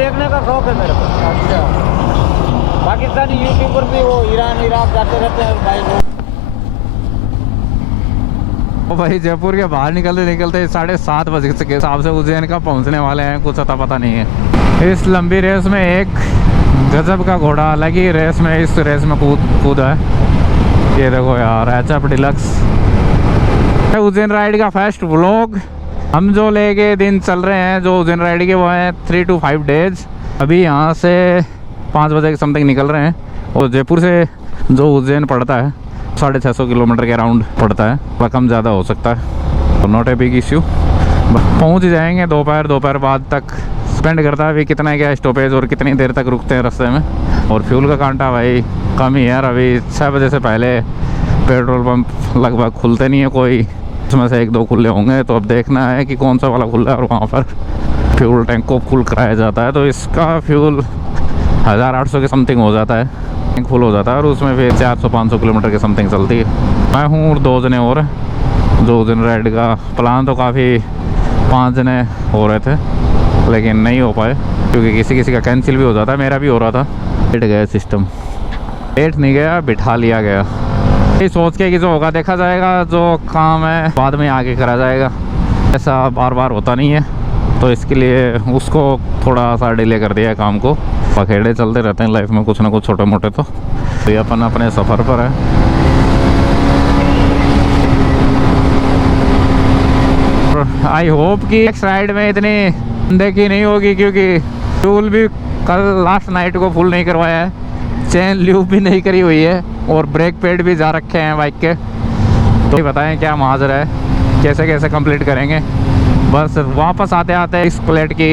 देखने का शौक है मेरे को। अच्छा, पाकिस्तानी यूट्यूबर भी वो ईरान इराक जाते रहते हैं भाई लोग। भाई जयपुर के बाहर निकलते निकलते 7:30 बजे के हिसाब से उज्जैन का पहुंचने वाले हैं, कुछ अता पता नहीं है। इस लंबी रेस में एक गजब का घोड़ा अलग ही रेस में इस रेस में कूदा है। ये देखो यार, एचएफ डिलक्स उज्जैन राइड का फर्स्ट व्लॉग। हम जो लेके दिन चल रहे हैं जो उज्जैन राइड के, वो हैं 3 to 5 डेज। अभी यहाँ से 5 बजे के समथिंग निकल रहे हैं और जयपुर से जो उज्जैन पड़ता है 650 किलोमीटर के अराउंड पड़ता है, रकम ज़्यादा हो सकता है, नॉट ए बिग इश्यू। पहुँच जाएंगे दोपहर बाद तक। स्पेंड करता है अभी कितना क्या स्टॉपेज और कितनी देर तक रुकते हैं रास्ते में। और फ्यूल का कांटा भाई कम ही है यार, अभी 6 बजे से पहले पेट्रोल पंप लगभग खुलते नहीं है कोई, उसमें से 1-2 खुले होंगे। तो अब देखना है कि कौन सा वाला खुला है और वहाँ पर फ्यूल टैंक को फुल कराया जाता है। तो इसका फ्यूल 1800 के समथिंग हो जाता है, टैंक फुल हो जाता है और उसमें फिर 400-500 किलोमीटर के समथिंग चलती है। मैं हूँ और 2 जने और जो दिन राइड का प्लान तो काफ़ी 5 जने हो रहे थे लेकिन नहीं हो पाए क्योंकि किसी का कैंसिल भी हो जाता है। मेरा भी हो रहा था। बैठ गया सिस्टम, बैठ नहीं गया, बिठा लिया गया। ये सोच के कि जो होगा देखा जाएगा, जो काम है बाद में आगे करा जाएगा, ऐसा बार बार होता नहीं है। तो इसके लिए उसको थोड़ा सा डिले कर दिया है काम को। पखेड़े चलते रहते हैं लाइफ में कुछ ना कुछ छोटे मोटे। तो ये अपन अपने सफ़र पर है। आई होप कि नेक्स्ट राइड में इतनी देखी नहीं होगी क्योंकि फ्यूल भी कल लास्ट नाइट को फुल नहीं करवाया है, चेन ल्यूब भी नहीं करी हुई है और ब्रेक पैड भी जा रखे हैं बाइक के। तो ये बताएं क्या माजरा है, कैसे कैसे कंप्लीट करेंगे। बस वापस आते आते इस प्लेट की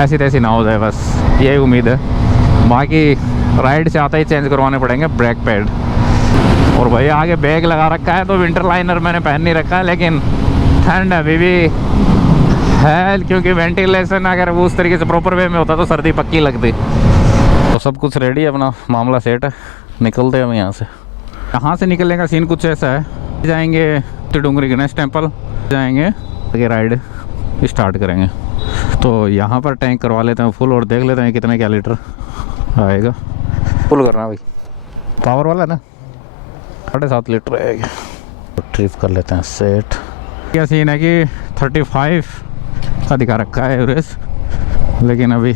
ऐसी तैसी ना हो जाए, बस यही उम्मीद है। बाकी राइड से आते ही चेंज करवाने पड़ेंगे ब्रेक पैड। और भाई आगे बैग लगा रखा है तो विंटर लाइनर मैंने पहन नहीं रखा है, लेकिन ठंड अभी भी है क्योंकि वेंटिलेशन अगर वो उस तरीके से प्रॉपर वे में होता तो सर्दी पक्की लगती। तो सब कुछ रेडी है, अपना मामला सेट है, निकलते हैं हम यहाँ से। यहाँ से निकलने का सीन कुछ ऐसा है, जाएंगे डूंगरी गणेश टेम्पल, जाएंगे आगे राइड स्टार्ट करेंगे। तो यहाँ पर टैंक करवा लेते हैं फुल और देख लेते हैं कितने क्या लीटर आएगा। फुल करना भाई, पावर वाला ना 7.5 लीटर आएगा। तो ट्रिप कर लेते हैं सेट। क्या सीन है कि 35 का दिखा रखा है एवरेज, लेकिन अभी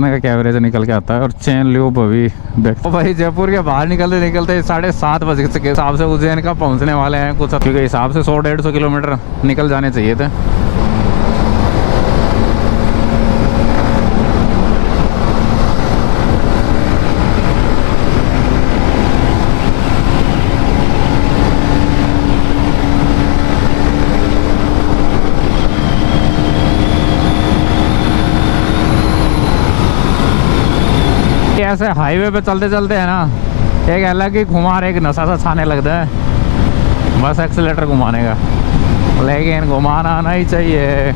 का क्या एवरेज निकल के आता है। और चेन ल्यूब अभी देख तो भाई जयपुर के बाहर निकलते निकलते 7:30 बजे के हिसाब से उज्जैन का पहुंचने वाले हैं कुछ, क्योंकि हिसाब से 100-150 किलोमीटर निकल जाने चाहिए थे। ऐसे हाईवे पे चलते चलते है ना, एक अलग ही खुमार, एक नशा सा छाने लगता है बस एक्सीलेटर घुमाने का, लेकिन घुमाना आना ही चाहिए।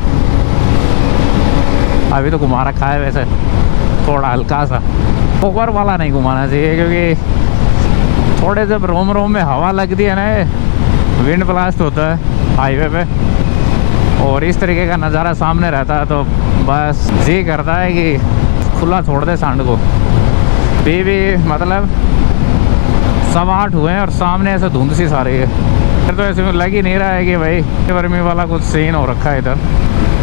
अभी तो घुमा रखा है वैसे थोड़ा हल्का सा, ओवर वाला नहीं घुमाना चाहिए क्योंकि थोड़े जब रोम रोम में हवा लगती है ना, विंड ब्लास्ट होता है हाईवे पे और इस तरीके का नज़ारा सामने रहता है तो बस जी करता है कि खुला छोड़ दे सांड को। भी मतलब 7:15 हुए हैं और सामने ऐसे धुंध सी सारी है, फिर तो ऐसे में लग ही नहीं रहा है कि भाई गर्मी वाला कुछ सीन हो रखा है इधर।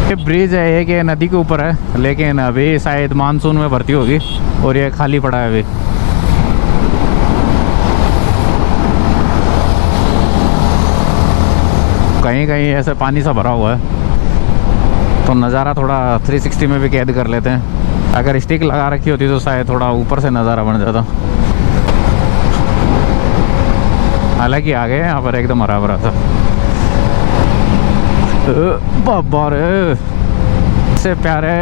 ये ब्रिज है, एक ये नदी के ऊपर है, लेकिन अभी शायद मानसून में भर्ती होगी और ये खाली पड़ा है अभी। कहीं कहीं ऐसे पानी सा भरा हुआ है तो नज़ारा थोड़ा 360 में भी कैद कर लेते हैं। अगर स्टिक लगा रखी होती तो शायद थोड़ा ऊपर से नज़ारा बन जाता। हालांकि आ गए यहाँ पर एकदम हरा भरा था। बाबा रे, इससे प्यारे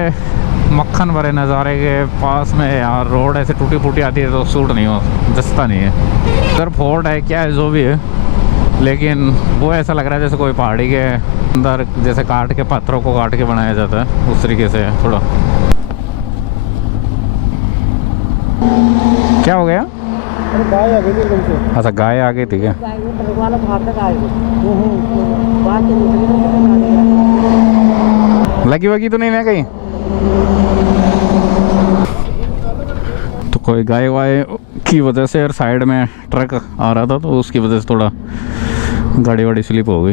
मक्खन भरे नज़ारे के पास में यार रोड ऐसे टूटी फूटी आती है तो सूट नहीं हो, जचता नहीं है। अगर फोर्ट है क्या है जो भी है, लेकिन वो ऐसा लग रहा है जैसे कोई पहाड़ी के अंदर जैसे काट के पत्थरों को काट के बनाया जाता है, उस तरीके से थोड़ा। क्या हो गया? गाय आ गई थी एकदम से। अच्छा गाय आ गई थी क्या? लगी वगी तो नहीं ना कहीं? कोई गाय वाय की वजह से और साइड में ट्रक आ रहा था तो उसकी वजह से थोड़ा गाड़ी वाड़ी स्लिप हो गई।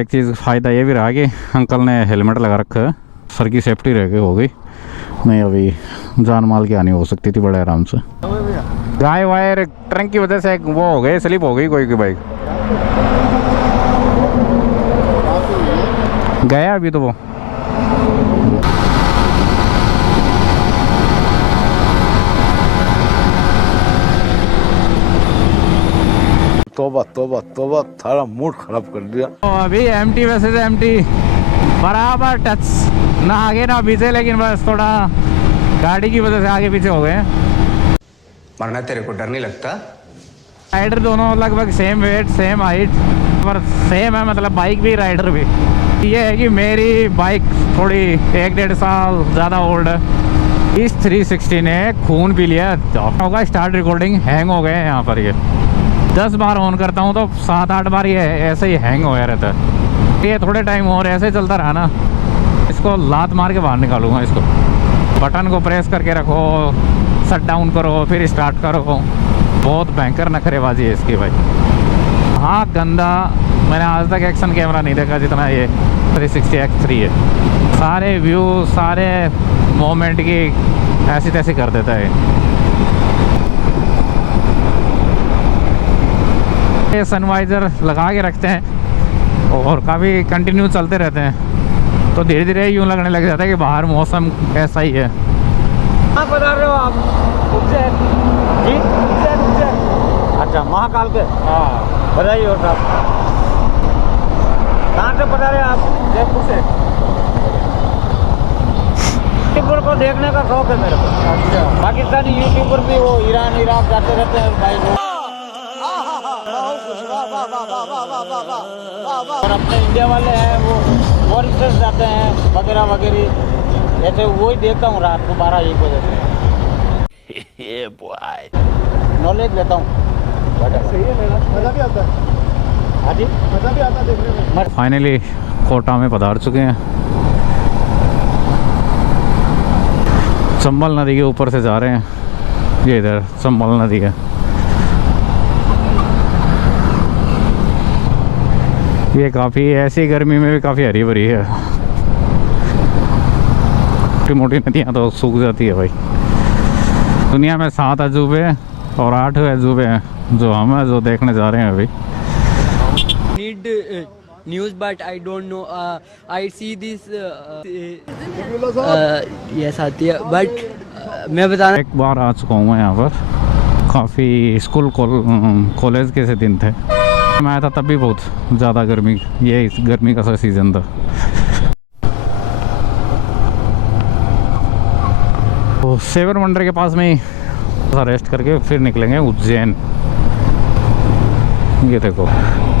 एक चीज़ फ़ायदा ये भी रहा कि अंकल ने हेलमेट लगा रखा है, सर की सेफ्टी रह गई हो गई, नहीं अभी जान माल की हानि हो सकती थी बड़े आराम से। गाय वायर ट्रक की वजह से वो हो गए, स्लिप हो गई कोई की बाइक। गया अभी तो वो तोबा तोबा तोबा, थारा मूड खराब कर दिया। तो अभी एमटी वैसे से एमटी बराबर टच, ना आगे ना पीछे, लेकिन बस थोड़ा गाड़ी की वजह से आगे पीछे हो गए। मरना तेरे को डर नहीं लगता? राइडर दोनों लगभग सेम वेट सेम हाइट पर सेम है, मतलब बाइक भी राइडर भी। ये है कि मेरी बाइक थोड़ी 1-1.5 साल ज़्यादा ओल्ड है। इस 360 ने खून पी लिया होगा। स्टार्ट रिकॉर्डिंग हैंग हो गए हैं यहाँ पर। ये 10 बार ऑन करता हूँ तो 7-8 बार ये ऐसे ही हैंग होया रहता है। ये थोड़े टाइम और ऐसे चलता रहा ना, इसको लात मार के बाहर निकालूंगा। इसको बटन को प्रेस करके रखो, शट डाउन करो, फिर स्टार्ट करो। बहुत भयंकर नखरेबाजी है इसकी भाई। हाँ गंदा, मैंने आज तक एक्शन कैमरा नहीं देखा जितना ये 360 X3 है। सारे व्यू सारे मोमेंट की ऐसी तैसी कर देता है। ये सनवाइज़र लगा के रखते हैं और काफ़ी कंटिन्यू चलते रहते हैं, तो धीरे धीरे यूँ लगने लग जाता है कि बाहर मौसम ऐसा ही है। कहाँ बता रहे हो आप? उज्जैन जी? उज्जैन। अच्छा, महाकाल के। हाँ बताइए और साहब, कहाँ से बता रहे हैं आप? जयपुर से। यूट्यूबर को देखने का शौक है मेरे को। अच्छा, पाकिस्तानी यूट्यूबर भी वो ईरान इराक जाते रहते हैं भाई लोग, और अपने इंडिया वाले हैं वो मॉरिशस जाते हैं वगैरह वगैरह। ऐसे वो ही देखता हूँ रात को 12-1 बजे से। नॉलेज लेता हूँ। सही है, मेरा मज़ा भी आता है। हाँ जी, मज़ा भी आता है देखने में। फाइनली कोटा में पधार चुके हैं। चंबल नदी के ऊपर से जा रहे हैं। ये इधर चंबल नदी है। ये काफ़ी ऐसी गर्मी में भी काफ़ी हरी भरी है। छोटी मोटी नदियाँ तो सूख जाती है भाई। दुनिया में 7 अजूबे और 8 अजूबे हैं जो हम हैं, जो देखने जा रहे हैं अभी। Need news, but I don't know. I see this. Yes, आती है, but मैं बताना। एक बार आ चुका हूँ मैं यहाँ पर। काफ़ी स्कूल कॉलेज के से दिन थे, मैं आया था तब भी बहुत ज़्यादा गर्मी, ये गर्मी का सा सीज़न था। तो 7 वंडर के पास में ही रेस्ट करके फिर निकलेंगे उज्जैन। ये देखो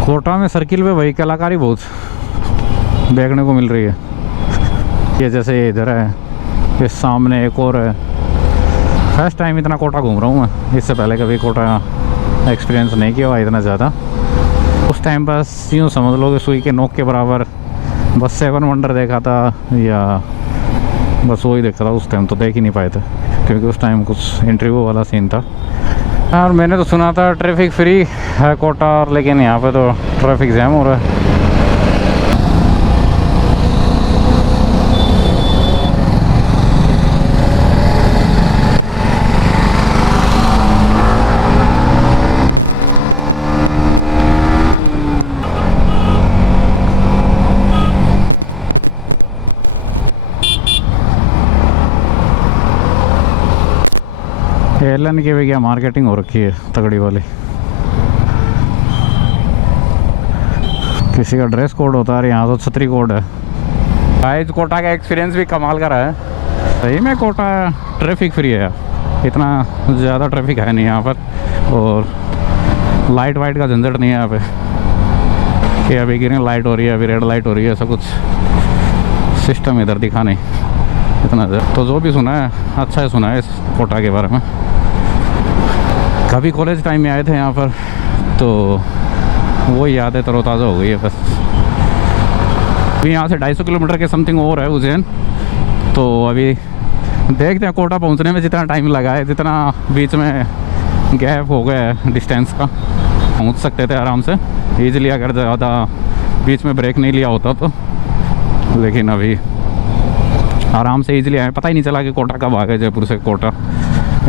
कोटा में सर्किल पे वही कलाकारी बहुत देखने को मिल रही है। ये जैसे ये इधर है, ये सामने एक और है। फर्स्ट टाइम इतना कोटा घूम रहा हूँ मैं, इससे पहले कभी कोटा एक्सपीरियंस नहीं किया हुआ इतना ज़्यादा। उस टाइम बस यूँ समझ लो कि सुई के नोक के बराबर बस 7 वंडर देखा था, या बस वही देखा था। उस टाइम तो देख ही नहीं पाए थे क्योंकि उस टाइम कुछ इंटरव्यू वाला सीन था। और मैंने तो सुना था ट्रैफिक फ्री है कोटा, लेकिन यहाँ पे तो ट्रैफिक जैम हो रहा है। एयरलाइन की भी क्या मार्केटिंग हो रखी है तगड़ी वाली। किसी का ड्रेस कोड होता है, यहाँ तो छतरी कोड है। गाइस कोटा का एक्सपीरियंस भी कमाल का रहा है सही में। कोटा ट्रैफिक फ्री है, इतना ज़्यादा ट्रैफिक है नहीं यहाँ पर, और लाइट वाइट का झंझट नहीं है यहाँ पे कि अभी ग्रीन लाइट हो रही है, अभी रेड लाइट हो रही है, ऐसा कुछ सिस्टम इधर दिखा नहीं इतना। तो जो भी सुना है अच्छा ही सुना है इस कोटा के बारे में। कभी कॉलेज टाइम में आए थे यहाँ पर तो वो यादें तरोताज़ा हो गई है बस। अभी यहाँ से 250 किलोमीटर के समथिंग और है उज्जैन, तो अभी देखते हैं कोटा पहुंचने में जितना टाइम लगा है, जितना बीच में गैप हो गया है डिस्टेंस का, पहुंच सकते थे आराम से इजीली अगर ज़्यादा बीच में ब्रेक नहीं लिया होता तो। लेकिन अभी आराम से इजीली आए, पता ही नहीं चला कि कोटा कब आ गए। जयपुर से कोटा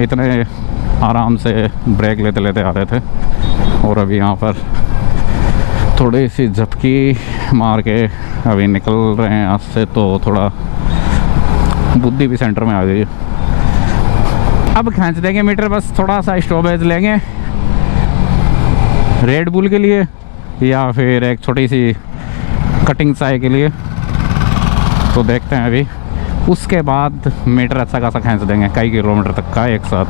इतने आराम से ब्रेक लेते लेते आ रहे थे। और अभी यहाँ पर थोड़ी सी झपकी मार के अभी निकल रहे हैं आज से, तो थोड़ा बुद्धि भी सेंटर में आ गई। अब खींच देंगे मीटर, बस थोड़ा सा स्टॉपेज लेंगे रेड बुल के लिए या फिर एक छोटी सी कटिंग चाय के लिए, तो देखते हैं अभी। उसके बाद मीटर अच्छा खासा खींच देंगे कई किलोमीटर तक का एक साथ।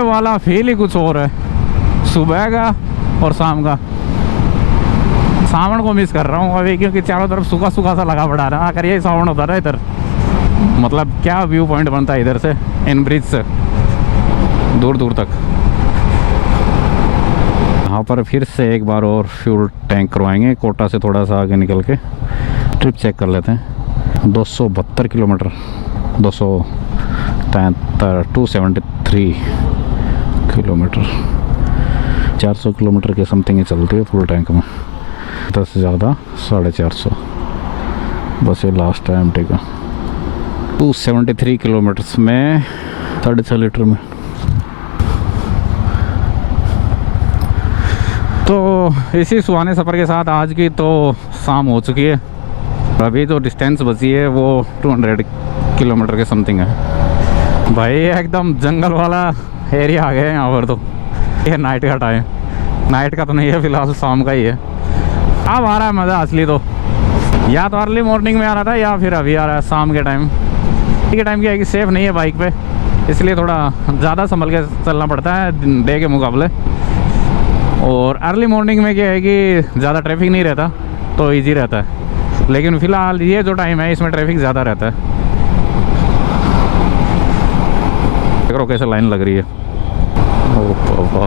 वाला फील ही कुछ और है सुबह का और शाम का। सावन को मिस कर रहा हूँ अभी, क्योंकि चारों तरफ सूखा सूखा सा लगा पड़ा रहा। अगर यही सावन होता रहा इधर, मतलब क्या व्यू पॉइंट बनता है इधर से, इन ब्रिज से दूर दूर तक। यहाँ पर फिर से एक बार और फ्यूल टैंक करवाएंगे, कोटा से थोड़ा सा आगे निकल के ट्रिप चेक कर लेते हैं। 272 किलोमीटर, 273 किलोमीटर, 400 किलोमीटर के समथिंग ही चलती है फुल टैंक में, 10 से ज़्यादा 450। बस ये लास्ट टाइम टेका 273 किलोमीटर्स में 6.5 लीटर में। तो इसी सुहाने सफ़र के साथ आज की तो शाम हो चुकी है। अभी जो डिस्टेंस बची है वो 200 किलोमीटर के समथिंग है। भाई एकदम जंगल वाला एरिया आ गया है यहाँ पर। तो ये नाइट का टाइम, नाइट का तो नहीं है फिलहाल, शाम का ही है। अब आ रहा है मज़ा असली तो, या तो अर्ली मॉर्निंग में आ रहा था या फिर अभी आ रहा है शाम के टाइम। के टाइम क्या है कि सेफ़ नहीं है बाइक पे, इसलिए थोड़ा ज़्यादा संभल के चलना पड़ता है डे के मुकाबले। और अर्ली मॉर्निंग में क्या है कि ज़्यादा ट्रैफिक नहीं रहता तो इजी रहता है। लेकिन फ़िलहाल ये जो टाइम है इसमें ट्रैफिक ज़्यादा रहता है। देख रहे हो कैसे लाइन लग रही है। ओ बाबा,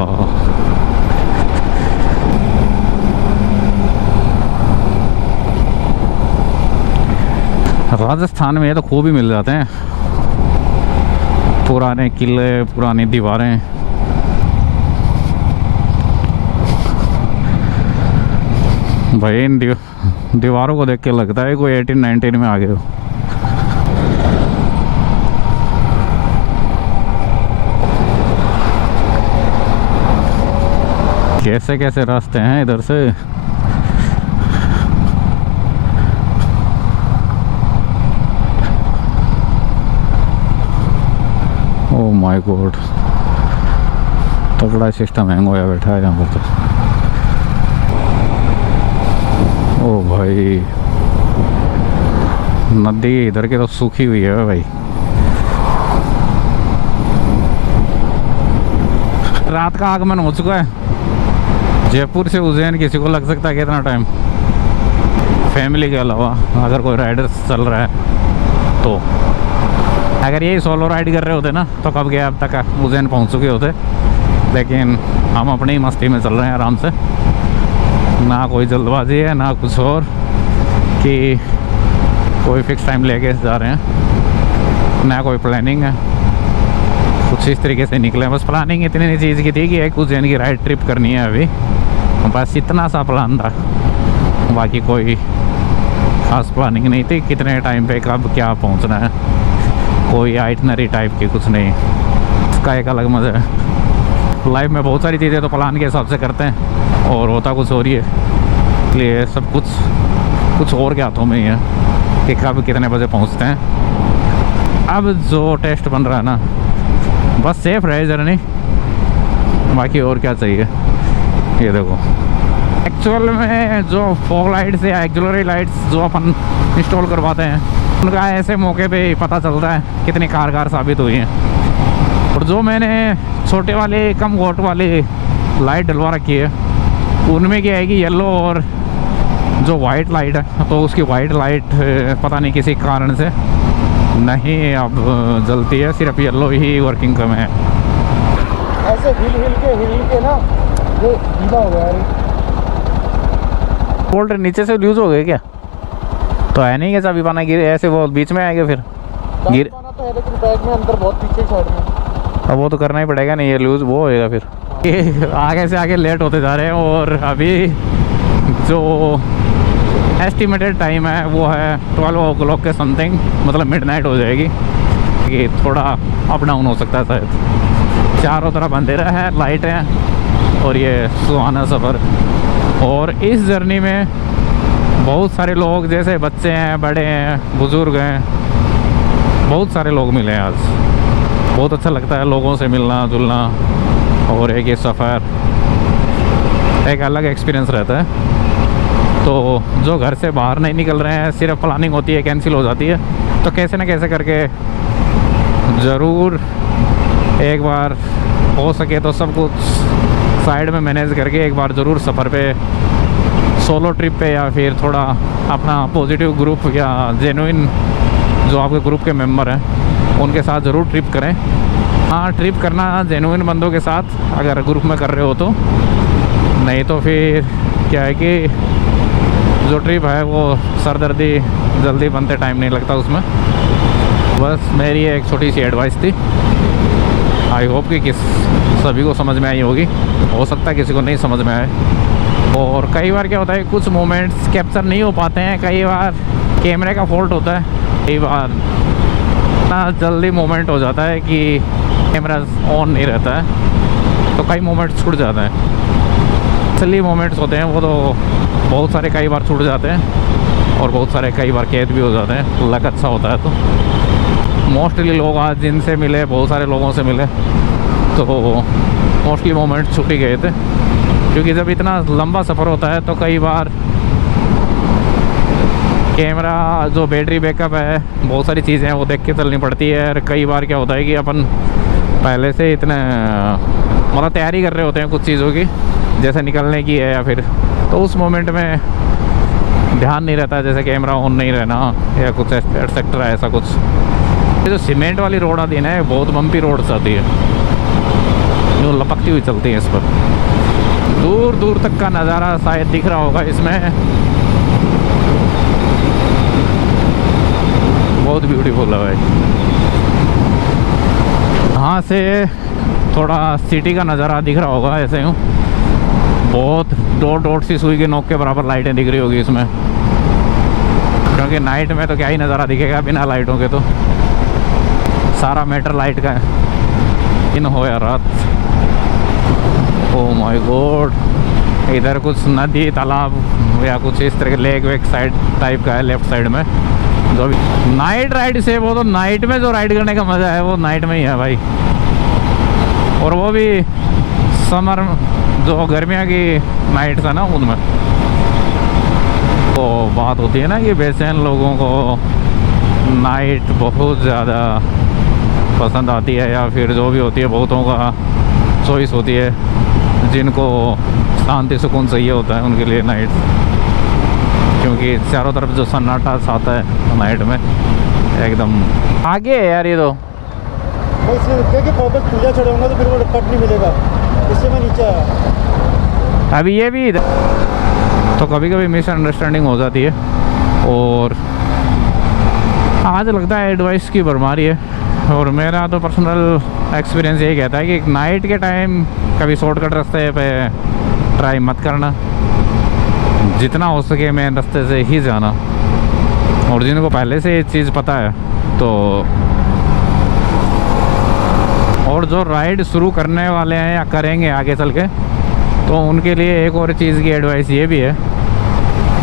राजस्थान में ये तो खूब ही मिल जाते हैं, पुराने किले, पुरानी दीवारें। भाई इन दीवारों को देख के लगता है कोई 18-19 में आ गए हो। कैसे कैसे रास्ते हैं इधर से। ओह माय गॉड, तगड़ा सिस्टम हैंग होया बैठा है यहाँ पर तो। ओ भाई, नदी इधर की तो सूखी हुई है भाई। रात का आगमन हो चुका है। जयपुर से उज्जैन किसी को लग सकता है कितना टाइम, फैमिली के अलावा अगर कोई राइडर्स चल रहा है तो। अगर यही सोलो राइड कर रहे होते ना तो कब गए अब तक उज्जैन पहुंच चुके होते। लेकिन हम अपनी मस्ती में चल रहे हैं आराम से, ना कोई जल्दबाजी है ना कुछ और कि कोई फिक्स टाइम लेके जा रहे हैं, ना कोई प्लानिंग है। कुछ इस तरीके से निकले, बस प्लानिंग इतनी चीज़ की थी कि एक उज्जैन की राइड ट्रिप करनी है अभी, बस इतना सा प्लान था। बाकी कोई खास प्लानिंग नहीं थी कितने टाइम पे कब क्या पहुंचना है, कोई आइटनरी टाइप की कुछ नहीं। इसका एक अलग मज़ा है। लाइफ में बहुत सारी चीज़ें तो प्लान के हिसाब से करते हैं और होता कुछ और ही है, इसलिए सब कुछ और के हाथों में ही है कि कब कितने बजे पहुंचते हैं। अब जो टेस्ट बन रहा है ना, बस सेफ रहे जर्नी, बाकी और क्या चाहिए। ये देखो, एक्चुअल में जो फॉग लाइट्स या एक्सिलरी लाइट्स जो अपन इंस्टॉल करवाते हैं, उनका ऐसे मौके पे ही पता चलता है कितनी कारगर साबित हुई है। और जो मैंने छोटे वाले कम वोट वाली लाइट डलवा रखी है, उनमें क्या है कि येलो और जो वाइट लाइट है, तो उसकी वाइट लाइट पता नहीं किसी कारण से नहीं अब जलती है, सिर्फ येलो ही वर्किंग कम है। ऐसे हिल के ना वो ढीला हो गया। बोल्ट नीचे से लूज हो गए क्या? तो है नहीं कि चाबी पाना गिरे ऐसे, वो बीच में आएगा फिर गिर। है लेकिन बैग में अंदर बहुत पीछे साइड में। अब वो तो करना ही पड़ेगा, नहीं ये लूज वो होएगा फिर। ये आगे से आगे लेट होते जा रहे हैं और अभी जो एस्टिमेटेड टाइम है वो है 12 o'clock के समथिंग, मतलब मिडनाइट हो जाएगी। कि थोड़ा अप डाउन हो सकता है शायद। चारों तरफ अंधेरा है, लाइट है और ये सुहाना सफ़र। और इस जर्नी में बहुत सारे लोग, जैसे बच्चे हैं, बड़े हैं, बुज़ुर्ग हैं, बहुत सारे लोग मिले हैं आज। बहुत अच्छा लगता है लोगों से मिलना जुलना, और एक ये सफ़र एक अलग एक्सपीरियंस रहता है। तो जो घर से बाहर नहीं निकल रहे हैं, सिर्फ प्लानिंग होती है, कैंसिल हो जाती है, तो कैसे न कैसे करके ज़रूर एक बार हो सके तो सब कुछ साइड में मैनेज करके एक बार ज़रूर सफ़र पे, सोलो ट्रिप पे, या फिर थोड़ा अपना पॉजिटिव ग्रुप या जेन्युइन जो आपके ग्रुप के मेंबर हैं उनके साथ ज़रूर ट्रिप करें। हाँ, ट्रिप करना जेन्युइन बंदों के साथ अगर ग्रुप में कर रहे हो तो। नहीं तो फिर क्या है कि जो ट्रिप है वो सरदर्दी जल्दी बनते टाइम नहीं लगता उसमें। बस मेरी एक छोटी सी एडवाइस थी, आई होप कि सभी को समझ में आई होगी। हो सकता है किसी को नहीं समझ में आए। और कई बार क्या होता है, कुछ मोमेंट्स कैप्चर नहीं हो पाते हैं, कई बार कैमरे का फॉल्ट होता है, कई बार इतना जल्दी मोमेंट हो जाता है कि कैमरा ऑन नहीं रहता है, तो कई मोमेंट्स छूट जाते हैं। असली मोमेंट्स होते हैं वो तो बहुत सारे कई बार छूट जाते हैं और बहुत सारे कई बार कैद भी हो जाते हैं, लक अच्छा होता है। तो मोस्टली लोग आज जिनसे मिले, बहुत सारे लोगों से मिले, तो मोस्टली मोमेंट्स छूट ही गए थे। क्योंकि जब इतना लंबा सफ़र होता है तो कई बार कैमरा जो बैटरी बैकअप है, बहुत सारी चीज़ें हैं वो देख के चलनी पड़ती है। और कई बार क्या होता है कि अपन पहले से इतने मतलब तैयारी कर रहे होते हैं कुछ चीज़ों की, जैसे निकलने की है या फिर, तो उस मोमेंट में ध्यान नहीं रहता, जैसे कैमरा ऑन नहीं रहना या कुछ एक्सेट्रा ऐसा कुछ। ये जो सीमेंट वाली रोड आती है ना, बहुत बम्पी रोड्स आती है, जो लपकती हुई चलती है। इस पर दूर दूर तक का नज़ारा शायद दिख रहा होगा इसमें, बहुत ब्यूटीफुल है भाई। यहाँ से थोड़ा सिटी का नज़ारा दिख रहा होगा ऐसे यूँ, बहुत डॉट डॉट सी सुई के नोक के बराबर लाइटें दिख रही होगी इसमें। क्योंकि नाइट में तो क्या ही नज़ारा दिखेगा बिना लाइटों के, तो सारा मैटर लाइट का है, दिन हो या रात। ओह माय गॉड, इधर कुछ नदी तालाब या कुछ इस तरह के लेक वेक साइड टाइप का है लेफ्ट साइड में। जो भी नाइट राइड से, वो तो नाइट में जो राइड करने का मज़ा है वो नाइट में ही है भाई। और वो भी समर जो गर्मियों की नाइट था ना, उनमें तो बात होती है ना कि बेचैन लोगों को नाइट बहुत ज़्यादा पसंद आती है, या फिर जो भी होती है बहुतों का चॉइस होती है, जिनको शांति सुकून चाहिए होता है उनके लिए नाइट। क्योंकि चारों तरफ जो सन्नाटा आता है नाइट में एकदम। आगे है यार ये तो क्योंकि वापस पूजा चढ़ाऊंगा तो फिर वो कट नहीं मिलेगा, इससे मैं नीचे आया। अभी ये भी तो कभी कभी मिसअंडरस्टैंडिंग हो जाती है। और आज लगता है एडवाइस की भरमारी है। और मेरा तो पर्सनल एक्सपीरियंस यही कहता है कि नाइट के टाइम कभी शॉर्टकट रास्ते पे ट्राई मत करना, जितना हो सके मेन रास्ते से ही जाना। और जिनको पहले से ये चीज़ पता है तो, और जो राइड शुरू करने वाले हैं या करेंगे आगे चल के, तो उनके लिए एक और चीज़ की एडवाइस ये भी है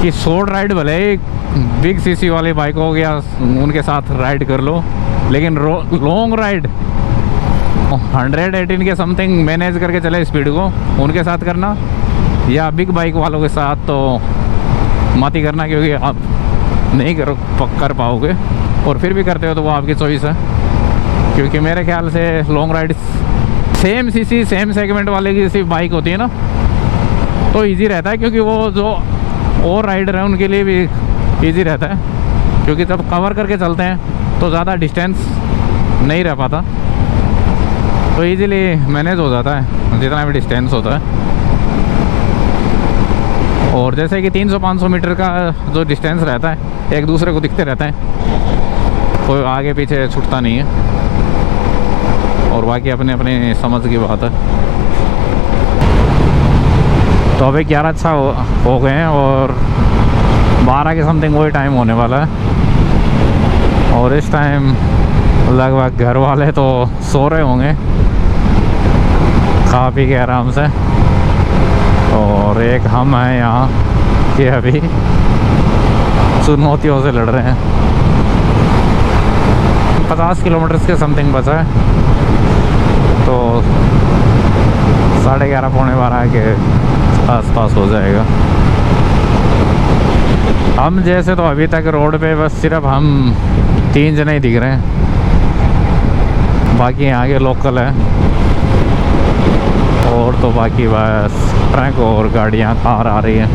कि शॉर्ट राइड भले ही बिग सीसी वाली बाइक हो गया उनके साथ राइड कर लो, लेकिन लॉन्ग राइड 118 के समथिंग मैनेज करके चले स्पीड को, उनके साथ करना, या बिग बाइक वालों के साथ तो मत ही करना, क्योंकि आप नहीं कर पाओगे। और फिर भी करते हो तो वो आपकी चॉइस है। क्योंकि मेरे ख्याल से long ride same CC same segment वाले की सिर्फ बाइक होती है ना, तो इजी रहता है। क्योंकि वो जो और राइडर हैं उनके लिए भी इजी रहता है, क्योंकि जब कवर करके चलते हैं तो ज़्यादा डिस्टेंस नहीं रह पाता, तो इजीली मैनेज हो जाता है जितना भी डिस्टेंस होता है। और जैसे कि 300-500 मीटर का जो डिस्टेंस रहता है एक दूसरे को दिखते रहता है, कोई आगे पीछे छूटता नहीं है, और बाकी अपने अपने समझ की बात है। तो अभी 11 हो गए हैं और 12 के समथिंग वही टाइम होने वाला है। और इस टाइम लगभग घर वाले तो सो रहे होंगे खा पी के आराम से, और एक हम हैं यहाँ कि अभी चुनौतियों से लड़ रहे हैं। 50 किलोमीटर के समथिंग बचा है, तो 11:30 पौने 12 के आसपास हो जाएगा। हम जैसे तो अभी तक रोड पे बस सिर्फ हम 3 जने ही दिख रहे हैं, बाकी आगे लोकल है, और तो बाकी बस ट्रक और गाड़ियाँ कार आ रही हैं।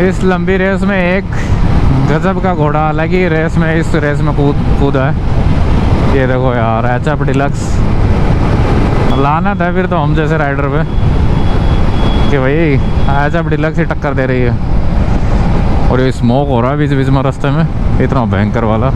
इस लंबी रेस में एक गजब का घोड़ा अलग ही रेस में इस रेस में कूदा है। ये देखो यार, HF डिलक्स लाना था फिर तो हम जैसे राइडर पे कि भाई HF डिलक्स ही टक्कर दे रही है। और ये स्मोक हो रहा है बीच बीच में रास्ते में, इतना भयंकर वाला।